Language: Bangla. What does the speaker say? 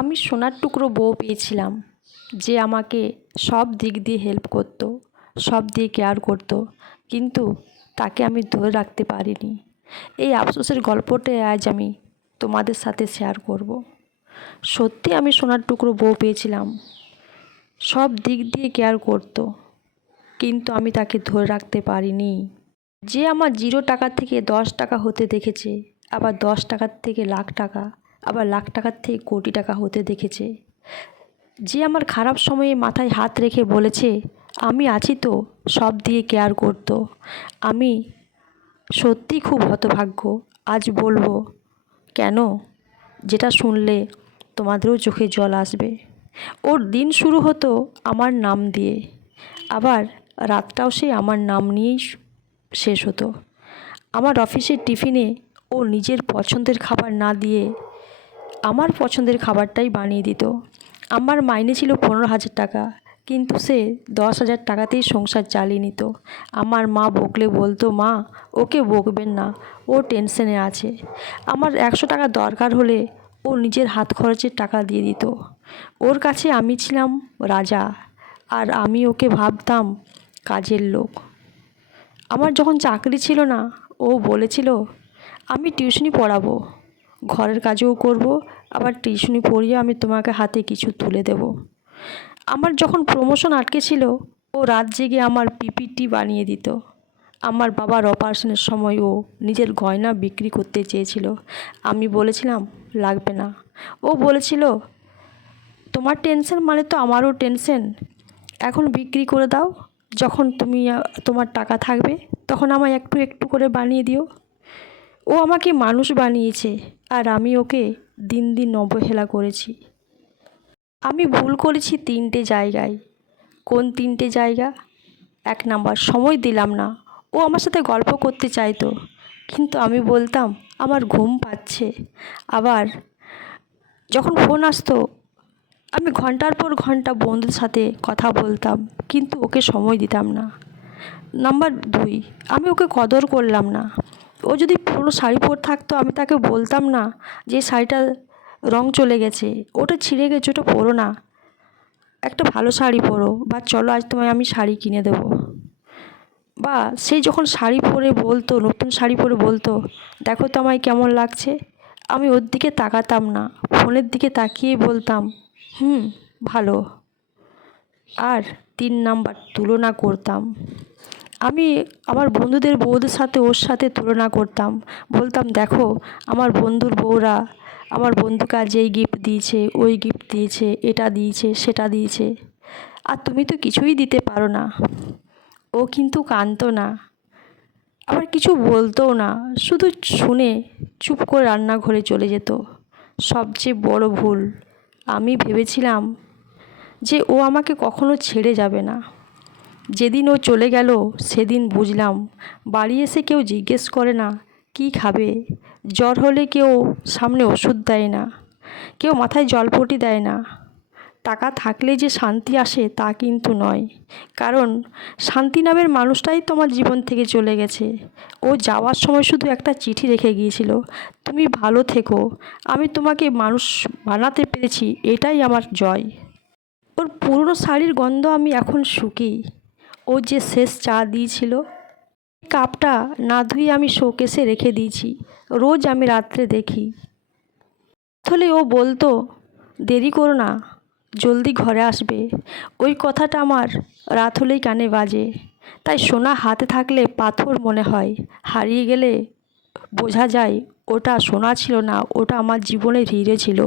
আমি সোনার টুকরো বউ পেয়েছিলাম, যে আমাকে সব দিক দিয়ে হেল্প করত, সব দিয়ে কেয়ার করত, কিন্তু তাকে আমি ধরে রাখতে পারিনি। এই আফসোসের গল্পটাই আজ আমি তোমাদের সাথে শেয়ার করব। সত্যি আমি সোনার টুকরো বউ পেয়েছিলাম, সব দিক দিয়ে কেয়ার করত, কিন্তু আমি তাকে ধরে রাখতে পারিনি। যে আমার 0 টাকা থেকে 10 টাকা হতে দেখেছে, আবার 10 টাকার থেকে লাখ টাকা, আবার লাখ টাকার থেকে কোটি টাকা হতে দেখেছে। যে আমার খারাপ সময়ে মাথায় হাত রেখে বলেছে আমি আছি তো, সব দিয়ে কেয়ার করতো। আমি সত্যি খুব হতভাগ্য। আজ বলবো কেন, যেটা শুনলে তোমাদেরও চোখে জল আসবে। ওর দিন শুরু হতো আমার নাম দিয়ে, আবার রাতটাও সে আমার নাম নিয়েই শেষ হতো। আমার অফিসের টিফিনে ও নিজের পছন্দের খাবার না দিয়ে আমার পছন্দের খাবারটাই বানিয়ে দিত। আমার মাইনে ছিল 15,000 টাকা, কিন্তু সে 10,000 টাকাতেই সংসার চালিয়ে নিত। আমার মা বকলে বলতো, মা ওকে বকবেন না, ও টেনশনে আছে। আমার 100 টাকা দরকার হলে ও নিজের হাত খরচের টাকা দিয়ে দিত। ওর কাছে আমি ছিলাম রাজা, আর আমি ওকে ভাবতাম কাজের লোক। আমার যখন চাকরি ছিল না, ও বলেছিল আমি টিউশনি পড়াবো, ঘরের কাজও করব, আবার টিউশনি পড়িয়ে আমি তোমাকে হাতে কিছু তুলে দেব। আমার যখন প্রমোশন আটকে ছিল, ও রাত জেগে আমার পিপিটি বানিয়ে দিত। আমার বাবার অপারেশনের সময় ও নিজের গয়না বিক্রি করতে চেয়েছিল, আমি বলেছিলাম লাগবে না। ও বলেছিল তোমার টেনশন মানে তো আমারও টেনশন, এখন বিক্রি করে দাও, যখন তোমার টাকা থাকবে তখন আমায় একটু একটু করে বানিয়ে দিও। ও আমাকে মানুষ বানিয়েছে, আর আমি ওকে দিন দিন অবহেলা করেছি। আমি ভুল করেছি 3টে জায়গায়। কোন 3টে জায়গা? 1 নাম্বার, সময় দিলাম না। ও আমার সাথে গল্প করতে চাইতো, কিন্তু আমি বলতাম আমার ঘুম পাচ্ছে। আবার যখন ফোন আসতো, আমি ঘন্টার পর ঘন্টা বন্ধুর সাথে কথা বলতাম, কিন্তু ওকে সময় দিতাম না। নাম্বার 2, আমি ওকে কদর করলাম না। ও যদি পুরনো শাড়ি পরে থাকতো, আমি তাকে বলতাম না যে শাড়িটার রং চলে গেছে, ওটা ছিঁড়ে গেছে, ওটা পরো না, একটা ভালো শাড়ি পরো, বা চলো আজ তোমায় আমি শাড়ি কিনে দেবো। বা সেই যখন শাড়ি পরে বলতো, নতুন শাড়ি পরে বলতো দেখো তো আমায় কেমন লাগছে, আমি ওর দিকে তাকাতাম না, ফোনের দিকে তাকিয়ে বলতাম ভালো। আর 3 নাম্বার, তুলনা করতাম। আমি আমার বন্ধুদের বউদের সাথে ওর সাথে তুলনা করতাম, বলতাম দেখো আমার বন্ধুর বউরা আমার বন্ধুকে আজ এই গিফট দিয়েছে, ওই গিফট দিয়েছে, এটা দিয়েছে, সেটা দিয়েছে, আর তুমি তো কিছুই দিতে পারো না। ও কিন্তু কাঁদতো না, আবার কিছু বলতোও না, শুধু শুনে চুপ করে রান্নাঘরে চলে যেত। সবচেয়ে বড় ভুল, আমি ভেবেছিলাম যে ও আমাকে কখনো ছেড়ে যাবে না। যেদিন ও চলে গেল সেদিন বুঝলাম, বাড়ি এসে কেউ জিজ্ঞেস করে না কী খাবে, জ্বর হলে কেউ সামনে ওষুধ দেয় না, কেউ মাথায় জলপটি দেয় না। টাকা থাকলে যে শান্তি আসে তা কিন্তু নয়, কারণ শান্তি নামের মানুষটাই তো আমার জীবন থেকে চলে গেছে। ও যাওয়ার সময় শুধু একটা চিঠি রেখে গিয়েছিল, তুমি ভালো থেকো, আমি তোমাকে মানুষ বানাতে পেরেছি, এটাই আমার জয়। ওর পুরনো শাড়ির গন্ধ আমি এখন শুকি। ও যে শেষ চা দিয়েছিল, কাপটা না ধুয়ে আমি শোকেসে রেখে দিয়েছি, রোজ আমি রাত্রে দেখি। তাহলে ও বলতো দেরি করো না, জলদি ঘরে আসবে। ওই কথাটা আমার রাত হলেই কানে বাজে। তাই সোনা হাতে থাকলে পাথর মনে হয়, হারিয়ে গেলে বোঝা যায় ওটা সোনা ছিল না, ওটা আমার জীবনের হিরে ছিল।